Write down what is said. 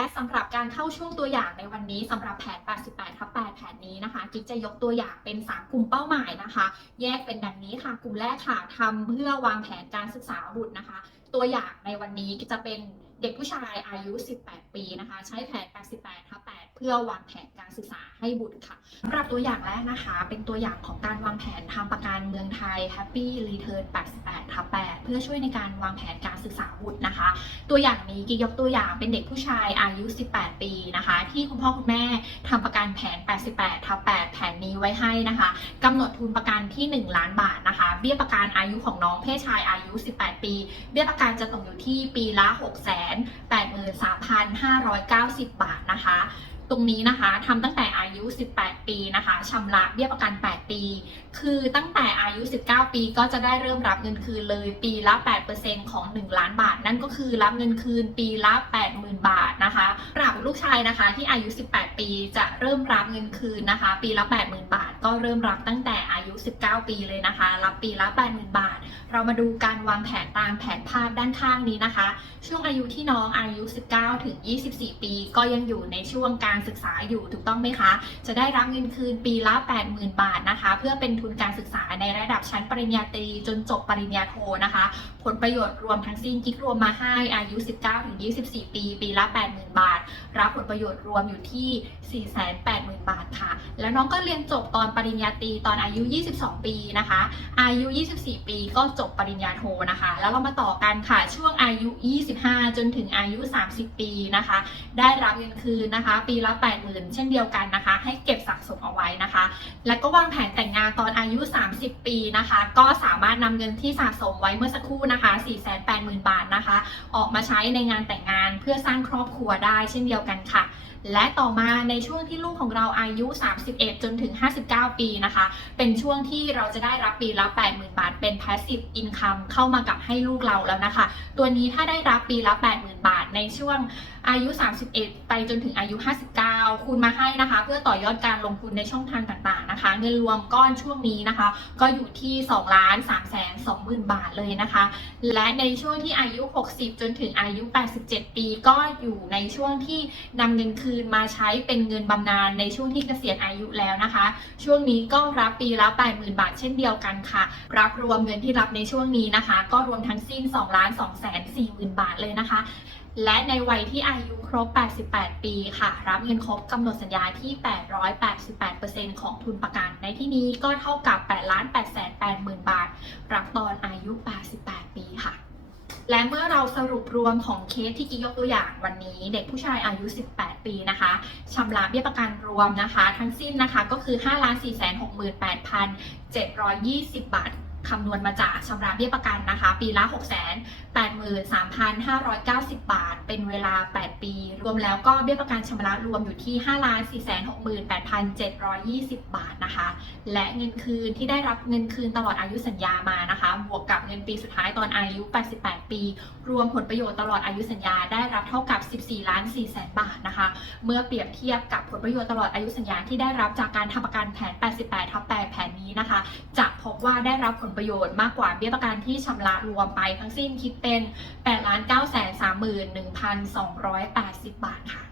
และสำหรับการเข้าช่วงตัวอย่างในวันนี้สำหรับแผน 88ทับ8แผนนี้นะคะกิ๊กจะยกตัวอย่างเป็น 3 กลุ่มเป้าหมายนะคะ แยกเป็นดังนี้ค่ะ กลุ่มแรกค่ะทำเพื่อวางแผนการศึกษาบุตรนะคะ ตัวอย่างในวันนี้จะเป็น เด็กผู้ชายอายุ 18 ปีนะคะ ใช้แผน 88ทับ8เพื่อวางแผนการศึกษาให้บุตรค่ะสำหรับตัวอย่างแรกนะคะ เป็นตัวอย่างของการวางแผนทำประกันเมืองไทย Happy Return 88ทับ8เพื่อช่วยในการวางแผนการศึกษาบุตรนะคะ ตัวอย่างนี้กิ๊กยกตัวอย่างเป็นเด็กผู้ชายอายุ 18 ปีนะคะ ที่คุณพ่อคุณแม่ทำประกันแผน 88ทับ8แผนนี้ไว้ให้นะคะกำหนดทุนประกันที่ 1 ล้านบาทนะคะ เบี้ยประกันอายุของน้องเพศชายอายุ 18 ปี เบี้ยประกันจะตกอยู่ที่ปีละ6 8 3 5 9 0 บาทนะคะ ตรงนี้นะคะทำตั้งแต่อายุ 18 ปีนะคะชำระเบี้ยประกัน 8 ปี คือตั้งแต่อายุ 19 ปีก็จะได้เริ่มรับเงินคืนเลยปีละ 8%ของ 1 ล้านบาท นั่นก็คือรับเงินคืนปีละ 80,000 บาทนะคะสำหรับลูกชายนะคะที่อายุ 18 ปีจะเริ่มรับเงินคืนนะคะ ปีละ 80,000 บาท ก็เริ่มรับตั้งแต่อายุ 19 ปีเลยนะคะ รับปีละ 80,000 บาท เรามาดูการวางแผนตามแผนภาพด้านข้างนี้นะคะ ช่วงอายุที่น้องอายุ 19 ถึง 24 ปี ก็ยังอยู่ในช่วงการศึกษาอยู่ถูกต้องไหมคะ จะได้รับเงินคืนปีละ 80,000 บาทนะคะ เพื่อเป็นทุนการศึกษาในระดับชั้นปริญญาตรีจนจบปริญญาโทนะคะ ผลประโยชน์รวมทั้งสิ้นกิ๊กรวมมาให้อายุ 19ถึง24 ปี ปีละ 80,000 บาท รับผลประโยชน์รวมอยู่ที่ 480,000 บาทค่ะ แล้วน้องก็เรียนจบตอนปริญญาตรีตอนอายุ 22 ปีนะคะ อายุ 24 ปีก็จบปริญญาโทนะคะ แล้วเรามาต่อกันค่ะช่วงอายุ 25 จนถึงอายุ 30 ปีนะคะ ได้รับเงินคืนนะคะ ปีละ80,000เช่นเดียวกันนะคะ ให้เก็บสะสมเอาไว้นะคะ แล้วก็วางแผนแต่งงานตอนอายุ 30 ปีนะคะ ก็สามารถนำเงินที่สะสมไว้เมื่อสักครู่นะคะ480,000 บาทนะคะ ออกมาใช้ในงานแต่งงานเพื่อสร้างครอบครัวได้เช่นเดียวกันค่ะ และต่อมาในช่วงที่ลูกของเราอายุ 31 จนถึง 59 ปีนะคะ เป็นช่วงที่เราจะได้รับปีละ 80,000 บาท เป็น passive income เข้ามากับให้ลูกเราแล้วนะคะ ตัวนี้ถ้าได้รับปีละ 80,000 บาทในช่วงอายุ 31 ไปจนถึงอายุ 59 คูณมาให้นะคะ เพื่อต่อยอดการลงทุนในช่องทางต่างๆนะคะ เงินรวมก้อนช่วงนี้นะคะ ก็อยู่ที่2ล้าน3แสน20,000บาทเลยนะคะ และในช่วงที่อายุ 60 จนถึงอายุ 87 ปีก็อยู่ในช่วงที่นำเงินคืนมาใช้เป็นเงินบำนาญในช่วงที่เกษียณอายุแล้วนะคะ ช่วงนี้ก็รับปีละ80,000 บาทเช่นเดียวกันค่ะ รับรวมเงินที่รับในช่วงนี้นะคะ ก็รวมทั้งสิ้น2ล้าน2แสน40,000บาทเลยนะคะและในวัยที่อายุครบ 88 ปีค่ะ รับเงินครบกำหนดสัญญาที่ 888%ของทุนประกัน ในที่นี้ก็เท่ากับ 8,880,000 บาท รับตอนอายุ 88 ปีค่ะ และเมื่อเราสรุปรวมของเคสที่กิ๊กยกตัวอย่างวันนี้ เด็กผู้ชายอายุ 18 ปีนะคะชำระเบี้ยประกันรวมนะคะ ทั้งสิ้นนะคะก็คือ 5 4 6 8 720 บาท คำนวณมาจากชำระเบี้ยประกันนะคะ ปีละ 6 8 3 5 9 0 บาท เป็นเวลา 8 ปี รวมแล้วก็เบี้ยประกันชำระรวมอยู่ที่ 5 4 6 8 7 20 บาทนะคะ และเงินคืนที่ได้รับเงินคืนตลอดอายุสัญญามานะคะ บวกกับเงินปีสุดท้ายตอนอายุ 88 ปี รวมผลประโยชน์ตลอดอายุสัญญาได้รับเท่ากับ 14ล้าน4แสนบาทนะคะ เมื่อเปรียบเทียบกับผลประโยชน์ตลอดอายุสัญญาที่ได้รับจากการทำประกันแผน 88ทับ8แผนนี้นะคะ จะพบว่าได้รับผลประโยชน์มากกว่าเบี้ยประกันที่ชำระรวมไปทั้งสิ้นคิดเป็น 8 9 3 1 280 บาทค่ะ